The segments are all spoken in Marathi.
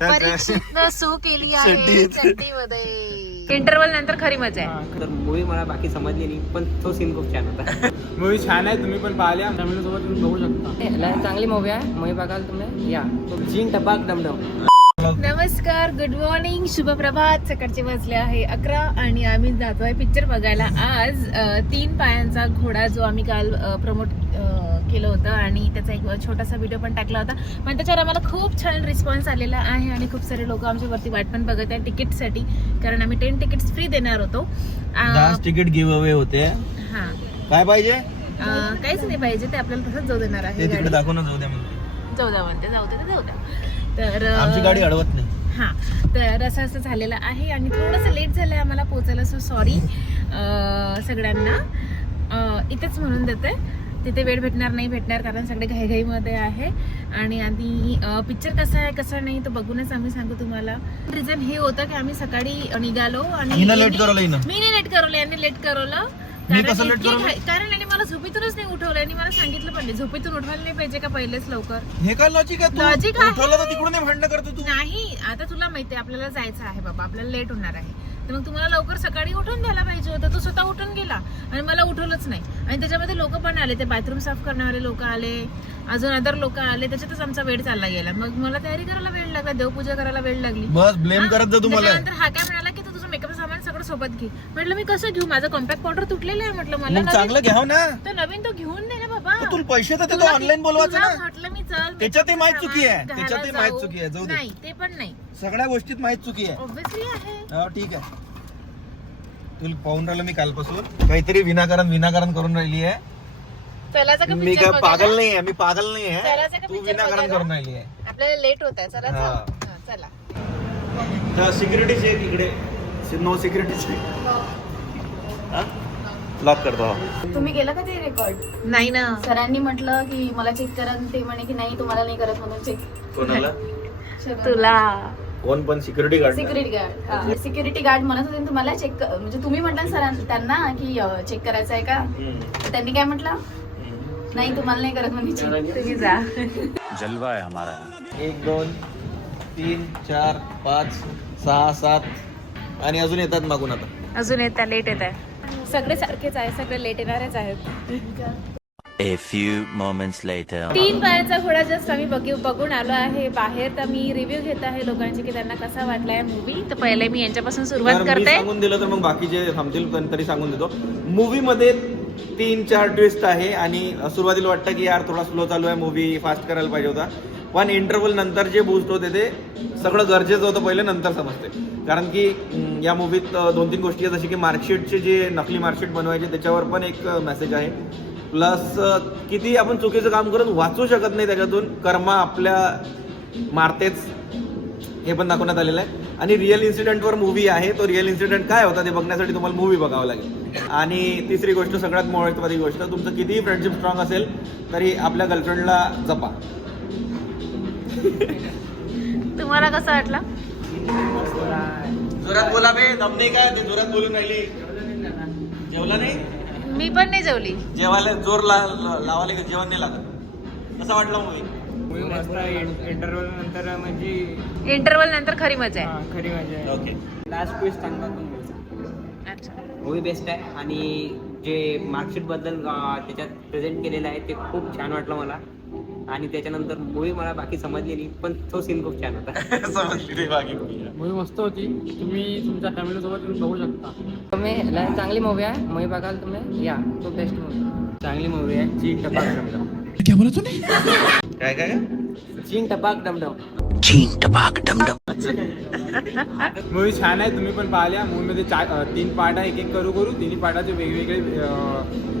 परीक्षितनं सू केली आहे चड्डीमध्ये. इंटरव्हल नंतर खरी मजा आहे. तर मूवी मला बाकी समजली नाही, पण तो सीन खूप छान होता. मूवी छान आहे, तुम्ही पण पाहिल्या, फॅमिली सोबत तुम्ही बघू शकता. चांगली मूवी आहे, मूवी बघाल तुम्ही या. जीन टपाक डमडम. नमस्कार, गुड मॉर्निंग, शुभ प्रभात. सकाळचे वाजले आहे 11 आणि आम्ही जातोय पिक्चर बघायला. आज 3 पायांचा घोडा जो आम्ही काल प्रमोट केलं होतं आणि त्याचा एक छोटासा व्हिडिओ पण टाकला होता, पण त्याच्यावर आम्हाला खूप छान रिस्पॉन्स आलेला आहे आणि खूप सारे लोक आमच्यावरती वाट पण बघत आहे तिकीटसाठी, कारण आम्ही 10 तिकीट्स फ्री देणार होतो. 10 तिकीट गिव्ह अवे होते. हा, काय पाहिजे? काहीच नाही पाहिजे, ते आपल्याला तसंच जाऊ देणार आहे. तिकडे दाखवून जाऊ द्या, जाऊ द्या म्हणते, जाऊ द्या. तर आमची गाडी अडवत नाही. हां, तर असं झालेलं आहे आणि थोडंसं लेट झालं आहे आम्हाला पोचायला, सो सॉरी सगळ्यांना. इथेच म्हणून देते, तिथे वेळ नाही भेटणार कारण सगळे घाईघाईमध्ये आहे. आणि आधी पिक्चर कसा आहे कसा नाही तो बघूनच आम्ही सांगू तुम्हाला. रिझन हे होतं की आम्ही सकाळी निघालो आणि मी नाही लेट करवलं, यांनी लेट करवलं. कारण आणि मला झोपेतूनच नाही उठवलं आणि मला सांगितलं पण नाही, झोपेतून उठवायला नाही पाहिजे का पहिलेच लवकर. हे काय लॉजिक आहे? लॉजिक आहे. उठवलं तर तिकडून भांडण करतो तू. नाही, आता तुला माहिती आहे आपल्याला जायचं आहे बाबा, आपल्याला लेट होणार आहे, तर मग तुम्हाला लवकर सकाळी उठून द्यायला पाहिजे होतं. तो स्वतः उठून गेला आणि मला उठवलंच नाही. आणि त्याच्यामध्ये लोक पण आले, ते बाथरूम साफ करणारे लोक आले, अजून अदर लोक आले, त्याच्यातच आमचा वेळ चालला गेला. मग मला तयारी करायला वेळ लागला, देवपूजा करायला वेळ लागली. बस ब्लेम करत जा तुम्हाला. त्यानंतर हा काय म्हणाला की तू तुझं मेकअप सामान सगळं सोबत घे. म्हटलं मी कसं घेऊ, माझं कॉम्पॅक्ट पावडर तुटलेलं आहे. म्हटलं मला चांगलं घ्याव ना, तर नवीन तो घेऊन दे ना बाबा. तुला पैसे तर ऑनलाईन बोलवायचं ना. म्हटलं मी चल, त्याच्यात माहीत चुकी आहे, त्याच्यात माहीत चुकी आहे. जाऊ दे, नाही ते पण नाही, सगळ्या गोष्टीत माहीत चुकी आहे. ऑब्विसली आहे. ठीक आहे, तुला पाहून राहिलं मी कालपासून काहीतरी विनाकारण करून राहिली आहे. मी काय पागल नाही आहे, मी पागल नाही आहे, तू विनाकारण करून राहिली आहे. आपल्याला लेट होत आहे. चला चला, सिक्युरिटी चेक इकडे. No security check. लॉक करतो. तुम्ही केलं का ते रेकॉर्ड? नाही ना, सरांनी म्हटलं की मला चेक करा, ते म्हणे की नाही तुम्हाला नाही करत म्हणून चेक. कोणाला? तुला कोण? पण सिक्युरिटी गार्ड. सिक्युरिटी गार्ड म्हणत होते तुम्हाला चेक, म्हणजे तुम्ही म्हटलं सरांना त्यांना की चेक करायचं आहे का, तर त्यांनी काय म्हटलं, नाही तुम्हाला नाही करत म्हणजे चेक. तुम्ही जा. जलवा है हमारा. 1 2 3 4 5 6 7 आणि अजून येतात मागून. आता अजून येत आहे, लेट येत आहे. सगळे सारखेच आहे, सगळे लेट येणारेच आहेत. A few moments later. 3 पायांचा घोडा जस्ट आम्ही बघून आलो आहे बाहेर. तर मी रिव्ह्यू घेत आहे लोकांची की त्यांना कसा वाटलाय मूवी. तर पहिले मी यांच्यापासून सुरुवात करते. सांगून दिलं तर मग बाकीचे थांबतील, तरी सांगून देतो. मूवी मध्ये 3-4 ट्विस्ट आहे आणि सुरुवातीला वाटतं की यार थोडा स्लो चालू आहे, मूवी फास्ट करायला पाहिजे होता, पण इंटरव्हल नंतर जे बूस्ट होते ते सगळं गरजेचं होतं, पहिले नंतर समजते. कारण की या मूवीत 2-3 गोष्टी आहेत, जशी की मार्कशीटचे जे नकली मार्कशीट बनवायचे त्याच्यावर पण एक मेसेज आहे. प्लस किती आपण चुकीचं काम करत वाचू शकत नाही त्याच्यातून, कर्मा आपल्या मारतेच, हे पण दाखवण्यात आलेलं आहे. आणि रिअल इन्सिडेंटवर मूवी आहे, तो रिअल इन्सिडेंट काय होता ते बघण्यासाठी तुम्हाला मूवी बघावं लागेल. आणि तिसरी गोष्ट, सगळ्यात महत्त्वाची गोष्ट, तुमचं कितीही फ्रेंडशिप स्ट्रॉंग असेल तरी आपल्या गर्लफ्रेंडला जपा. तुम्हाला कसं वाटलं? जोरात बोला बे, दम नाही काय ते जोरात बोलून राहिली. जेवला नाही? मी पण नाही जेवली. जेवायला जोर लावायला जेवण नाही लागत. कसं वाटलं मूवी? मूवी मस्त आहे. इंटरव्हल नंतर म्हणजे इंटरव्हल नंतर खरी मजा आहे. खरी मजा आहे. ओके. लास्ट ट्विस्ट चांगला. अच्छा, मूवी बेस्ट आहे आणि जे मार्कशीट बद्दल त्याच्यात प्रेझेंट केलेलं आहे ते खूप छान वाटलं मला. आणि त्याच्यानंतर मूवी मला बाकी समजली नाही, पण तो सीन खूप छान होता. समजली बाकी. मूवी मस्त होती, तुम्ही तुमच्या फॅमिली सोबत तुम्ही बघू शकता. तुम्ही चांगली मूवी आहे, मूवी बघाल तुम्ही या. तो बेस्ट मूवी, चांगली मूवी आहे. जीन टपाक डमडम. काय काय जीन टपाक डमडम. मूवी छान आहे, तुम्ही पण पाहिल्या. मूवीमध्ये 3 पार्ट आहे, एक करू तिन्ही पार्टाचे वेगवेगळे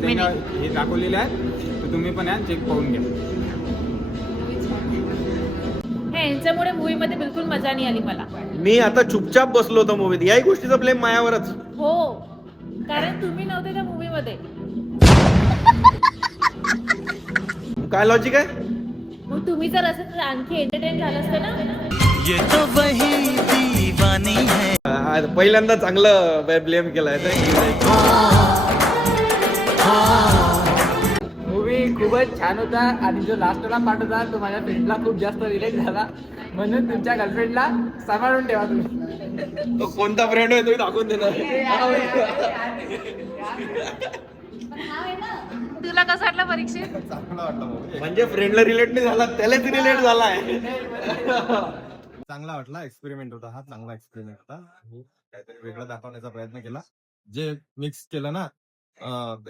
त्यांनी हे दाखवलेले आहेत, तर तुम्ही पण या चेक पाहून घ्या. यांच्यामुळे मूवी मध्ये बिलकुल मजा नाही आली मला. मी आता चुपचाप बसलो होतो मूवीत. याही गोष्टीचा ब्लेम मायावरच. हो, कारण तुम्ही नव्हते त्या मूवी मध्ये. काय लॉजिक आहे? मग तुम्ही जर असं तर आणखी एंटरटेन झालं असतं ना. ये तो वही दीवानी है. पहिल्यांदा चांगलं ब्लेम केलाय. मूवी खूपच छान होता आणि जो लास्टला पार्ट होता तो माझ्या फ्रेंडला खूप जास्त रिलेट झाला, म्हणून तुमच्या गर्लफ्रेंडला सांभाळून ठेवा तुम्ही. तो कोणता फ्रेंड आहे तो दाखवून देणार. तुला कसं वाटलं परीक्षेत? चांगला वाटला movie. म्हणजे फ्रेंडला रिलेट नाही झाला, त्यालाच रिलेट झालाय. चांगला वाटला. एक्सपेरिमेंट होता हा, चांगला एक्सपेरिमेंट होता. काहीतरी वेगळं दाखवण्याचा प्रयत्न केला. जे मिक्स केलं ना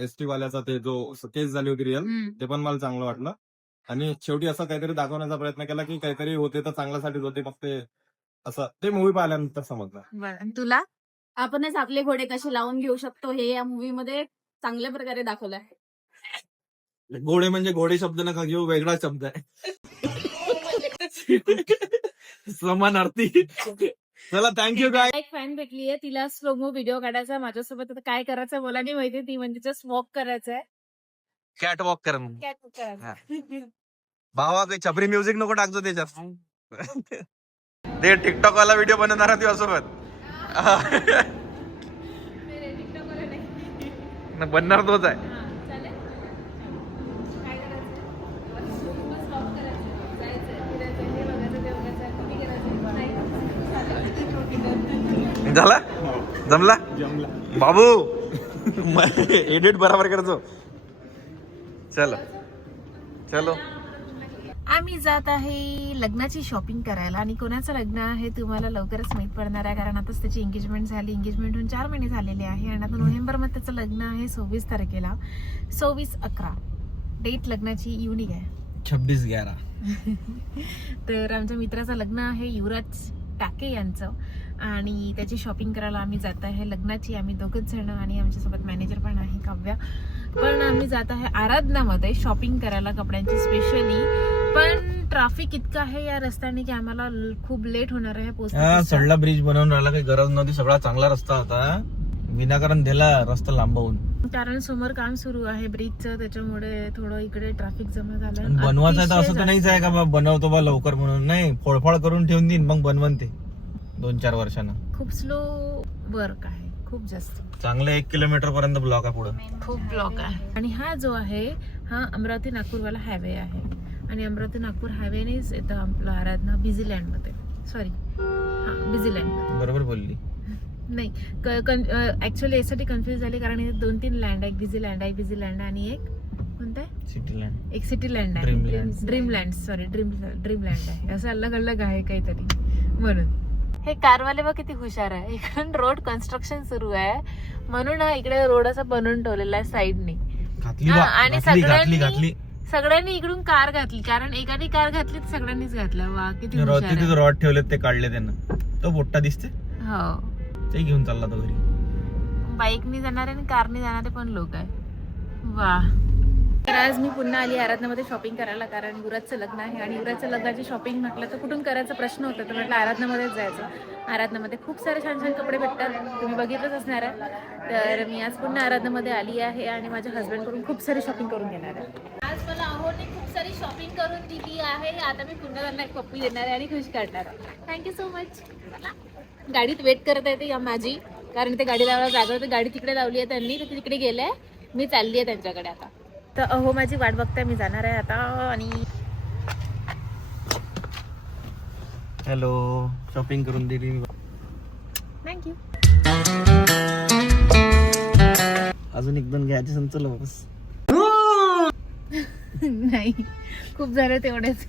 एसटी वाल्याचा, ते जो केस झाली होती रिअल, ते पण मला चांगलं वाटलं. आणि शेवटी असं काहीतरी दाखवण्याचा प्रयत्न केला की काहीतरी होते तर चांगल्यासाठीच होते, मग ते असं ते मूवी पाहिल्यानंतर समजलं. बरं, आणि तुला? आपणच आपले घोडे कसे लावून घेऊ शकतो हे या मूवी मध्ये चांगल्या प्रकारे दाखवलं आहे. घोडे म्हणजे घोडे शब्द नका घेऊ, वेगळा शब्द आहे. समानार्थी. चला थँक्यू काय. एक फॅन भेटलीये, तिला स्लोमो व्हिडिओ काढायचा माझ्यासोबत. आता काय करायचं मला नाही माहिती. ती म्हणजे जस्ट वॉक करायचंय. कॅट वॉक कर. काय करायचं? भावा काही छपरी म्युझिक नको टाकतो त्याच्यात. ते टिकटॉक वाला व्हिडिओ बनवणार तुझ्यासोबत. बनणार तोच आहे. झाला जमला बाबू. एडिट बरोबर करतो. चलो चलो. आम्ही जात आहे लग्नाची शॉपिंग करायला. आणि कोणाचं लग्न आहे तुम्हाला लवकरच माहित पडणार आहे, कारण आताच त्याची एंगेजमेंट झाली. एंगेजमेंट होऊन 4 महिने झालेले आहे आणि आता नोव्हेंबरमध्ये त्याचं लग्न आहे 26 तारखेला. 26/11 डेट लग्नाची युनिक आहे. 26/11. तर आमच्या मित्राचं लग्न आहे, युवराज टाके यांचं, आणि त्याची शॉपिंग करायला आम्ही जात आहे लग्नाची. आम्ही दोघंच जण आणि आमच्यासोबत मॅनेजर पण आहे, काव्या. पण आम्ही जात आहे आराधनामध्ये शॉपिंग करायला कपड्यांची स्पेशली. पण ट्रॅफिक इतकं आहे या रस्त्याने की आम्हाला खूप लेट होणार आहे पोहोचण्यासाठी. सडला ब्रिज बनवून राहिला, काही गरज नव्हती. सगळा चांगला रस्ता होता, विनाकारण दिला रस्ता लांबवून. कारण समोर काम सुरू आहे ब्रिजचं, त्याच्यामुळे थोडं इकडे ट्रॅफिक जमा झालं. बनवायचं आहे तर असं तर नाहीच आहे का बा बनवतो बा लवकर म्हणून. नाही, फोडफाड करून ठेवून देईन मग बनवून ते 2-4 वर्षांना. खूप स्लो वर्क आहे, खूप जास्त. चांगलं 1 किलोमीटर पर्यंत ब्लॉक आहे पुढे. खूप ब्लॉक आहे. आणि हा जो आहे हा अमरावती नागपूरवाला हायवे आहे. आणि अमरावती नागपूर हायवेनेच येतं आपलं आराधना बिझी लँड मध्ये. सॉरी, हा बिझी लँड मध्ये. बरोबर बोलली. नाही, ऍक्च्युअली यासाठी कन्फ्युज झाले कारण इथे 2-3 लँड आहे. बिझी लँड आहे, बिझी लँड आणि एक कोणतं आहे, सिटी लँड. एक सिटी लँड आहे. Dream land, sorry dream land आहे. असं अलग अलग आहे काहीतरी म्हणून. हे कारवाले बघ किती हुशार आहे. इकडून रोड कन्स्ट्रक्शन सुरू आहे म्हणून हा इकडे रोड असा बनवून ठेवलेला आहे साईडने. आणि सगळ्यांनी इकडून कार घातली, कारण एकाने कार घातली तर सगळ्यांनीच घातलं. वा किती हुशार आहे. रॉड ठेवलेत ते काढले त्यांना. तो मोठा दिसते, हो. ते घेऊन चालला तो घरी. बाईकनी जाणारे आणि कारने जाणारे पण लोक आहे. वा. तर आज मी पुन्हा आली आराधनामध्ये शॉपिंग करायला, कारण युवराजचं लग्न आहे. आणि युवराजच्या लग्नाची शॉपिंग म्हटलं तर कुठून करायचा प्रश्न होता, तर म्हटलं आराधनामध्येच जायचं. आराधनामध्ये खूप सारे छान छान कपडे भेटतात, तुम्ही बघितलंच असणार आहे. तर मी आज पुन्हा आराधनामध्ये आली आहे आणि माझ्या हस्बंडकडून खूप सारी शॉपिंग करून घेणार आहे. आज मला अहोने खूप सारी शॉपिंग करून दिली आहे. आता मी पुन्हा त्यांना एक पप्पी देणार आहे आणि खुश करणार आहे. Thank you so much. गाडीत वेट करत आहे ते माझी, कारण ते गाडी लावायला जागा होती. गाडी तिकडे लावली आहे त्यांनी, तर तिकडे गेले. मी चालली आहे त्यांच्याकडे आता. तर अहो माझी वाट बघताय, मी जाणार आहे आता. आणि हॅलो, शॉपिंग करून दिली. थँक्यू. अजून 1-2 घ्यायचे संचल बस. नाही, खूप झालं तेवढेच.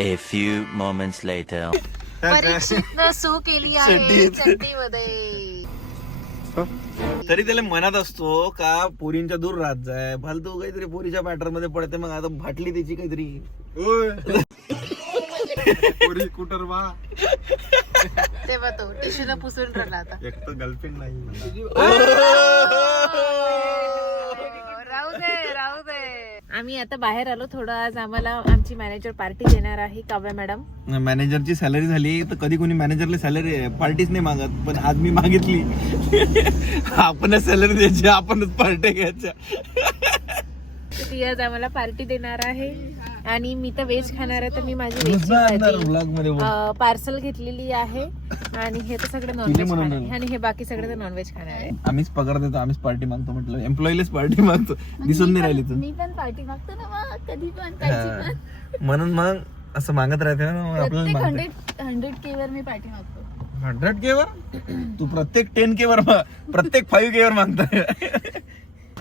A few moments later. परीक्षितनं सू केली आहे चड्डीमध्ये. तरी त्याला म्हणत असतो का पोरींच्या दूर राहत जाय, फालतू काहीतरी पोरीच्या बॅटर मध्ये पडते. मग आता फाटली त्याची काहीतरी. पोरी कुटर वा. तेव्हा तो टिश्यूनं पुसून राहिला आता. एक तर गर्लफ्रेंड नाही. राहू दे. आम्ही आता बाहेर आलो थोडं. आज आम्हाला आमची मॅनेजर पार्टी देणार आहे, काव्या मॅडम. मॅनेजरची सॅलरी झाली तर कधी कोणी मॅनेजरला सॅलरी पार्टीच नाही मागत, पण आज मी मागितली. आपणच सॅलरी द्यायची, आपणच पार्टी घ्यायच्या. ती आज आम्हाला पार्टी देणार आहे. आणि मी तर व्हेज खाणार आहे, तर मी माझी व्हेज पार्सल घेतलेली आहे. आणि हे तर सगळे नॉनव्हेज खाणार आहे. आणि हे बाकी सगळे तर नॉनव्हेज खाणार आहे. आम्हीच पगार देतो, आम्हीच पार्टी मागतो म्हटलं, एम्प्लॉईलाच पार्टी मागतो, दिसून नाही राहिली तू. मी पण पार्टी मागतो ना मग, कधी पण कायची पण. म्हणून मग असं मागत राहते ना, मग प्रत्येक आपल्याला 100K वर मी पार्टी मागतो. 100K वर तू प्रत्येक 10K वर प्रत्येक 5K वर मागतोय.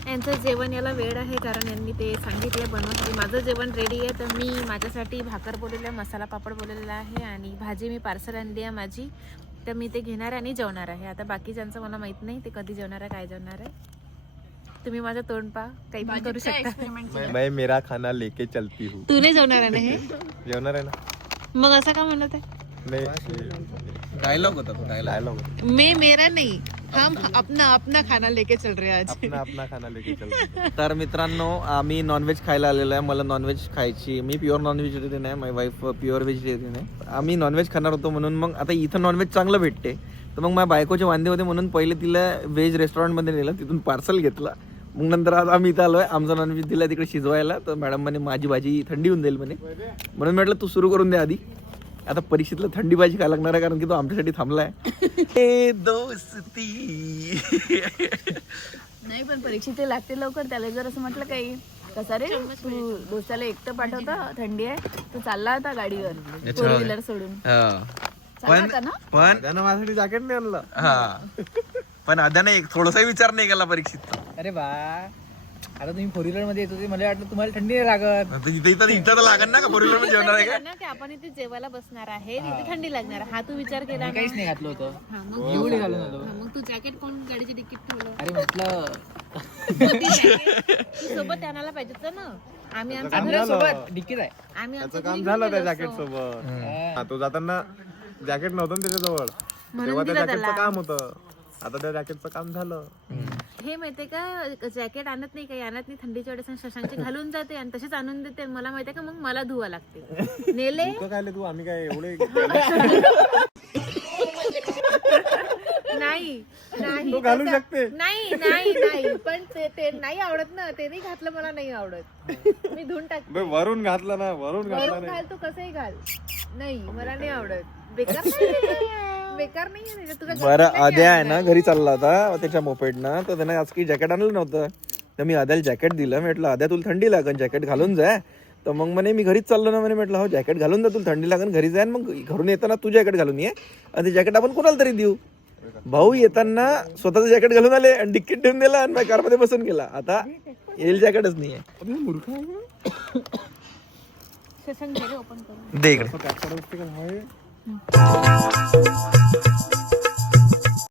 यांचं जेवण याला वेळ आहे कारण यांनी ते सांगितलं बनवण्यासाठी. माझं जेवण रेडी आहे, तर मी माझ्यासाठी भाकर बोललेलं आहे, मसाला पापड बोललेला आहे आणि भाजी मी पार्सल आणली आहे माझी, तर मी ते घेणार आहे आणि जेवणार आहे. आता बाकीच्यांचं मला माहित नाही ते कधी जेवणार आहे, काय जेवणार आहे. तुम्ही माझं तोंड पहा, काही पण करू शकता. मैं मेरा खाना लेके चलती हूँ. तू नाही जेवणार आहे ना हे? जेवणार आहे ना? मग असं का म्हणत आहे? डायलॉग होता तो, डायलॉग मैं मेरा नहीं, हम अपना खाना लेके चल रहे हैं आज. अपना खाना लेके चलती. तर मित्रांनो, आम्ही नॉनव्हेज खायला आलेलो आहे. मला नॉनव्हेज खायची, मी प्युअर नॉन व्हेजिटेरियन आहे, माय वाईफ प्युअर व्हेजिटेरियन आहे. आम्ही नॉनव्हेज खाणार होतो म्हणून मग आता इथं नॉनव्हेज चांगलं भेटते, तर मग माझ्या बायकोचे वांदे होते म्हणून पहिले तिला व्हेज रेस्टॉरंटमध्ये नेलं, तिथून पार्सल घेतला. मग नंतर आज आम्ही इथं आलोय, आमचं नॉनव्हेज दिला तिकडे शिजवायला. तर मॅडम म्हणे माझी भाजी थंडी होऊन जाईल म्हणे, म्हणून म्हटलं तू सुरू करून दे आधी. आता परीक्षेतला थंडी भाजी खायला लागणार आहे कारण की तो आमच्यासाठी थांबलाय. दोस्ती नाही पण परीक्षेत ते लागते लवकर, त्याला जर असं म्हटलं काही कसा रे तू दोस्ताला एकटं पाठवता, थंडी आहे, तो चालला होता गाडीवर 4 व्हीलर सोडून. चालला होता ना? पण त्यानं माझ्यासाठी जॅकेट नाही आणलं. हा, पण आद्याने एक थोडासा विचार नाही केला परीक्षेत. अरे बा, आता तुम्ही 4 व्हीलर मध्ये येत होते, मला वाटलं तुम्हाला थंडी नाही लागत. इथं तर लागत ना का 4 व्हीलर मध्ये जेवणार आहे का? ना की आपण इथे जेवायला बसणार आहे, तिथे थंडी लागणार. हा तू विचार केला मी ना? काहीच नाही घातलं होतं, हा, मग एवढे घालून आलो. हा, मग तू जॅकेट कोण गाडीची डिक्कीत ठेवलं? अरे म्हटलं तू सोबत आणायला पाहिजे ना. आम्ही आमच्या आपल्या सोबत डिक्कीत आहे. आम्ही त्याचं आमच्या काम घरी झालं घेऊन त्या गेलो जॅकेट असतो. सोबत. हा, तो जाताना जॅकेट नव्हतं ना त्याच्याजवळ, म्हणून तेव्हा त्या दिलं जॅकेटचं त्याला. काम होतं. आता त्या जॅकेटचं काम झालं. हे माहितीये का, जॅकेट आणत नाही, काही आणत नाही, थंडीच्या वेळेस शशांची घालून जाते आणि तसेच आणून देते. मला माहितीये का, मग मला धुवा लागते. नेले तू काय तू, आम्ही काय एवढे नाही नाही तू घालू तसं- शकते. नाही नाही नाही, पण ते नाही आवडत ना, ते नाही घातलं, मला नाही आवडत. मी धुवून टाकते. बे, वरून घातलं ना, वरून घातलं वरून नाही. घाल, तू कसंही घाल. नाही, मला नाही आवडत. बेकार नाही, बेकार नाही. तुझं बरं, आद्या आहे ना घरी चालला होता त्याच्या मोपेडनं, तर त्यानं आज काही जॅकेट आणलं नव्हतं. तर मी आद्याला जॅकेट दिलं, म्हटलं आद्या तुला थंडी लागन, जॅकेट घालून जाय. तर मग म्हणे मी घरीच चाललो ना, म्हणे. म्हटलं हो जॅकेट घालून जा, तुला थंडी लागन, घरी जाय, मग घरून येताना तू जॅकेट घालून ये आणि ते जॅकेट आपण कोणाला तरी देऊ. भाऊ येताना स्वतःचं जॅकेट घालून आले आणि डिक्कीत ठेवून दिला आणि कारमध्ये बसून गेला. आता येईल जॅकेटच नाहीये. शशांक घरी ओपन करू. दे इकडे.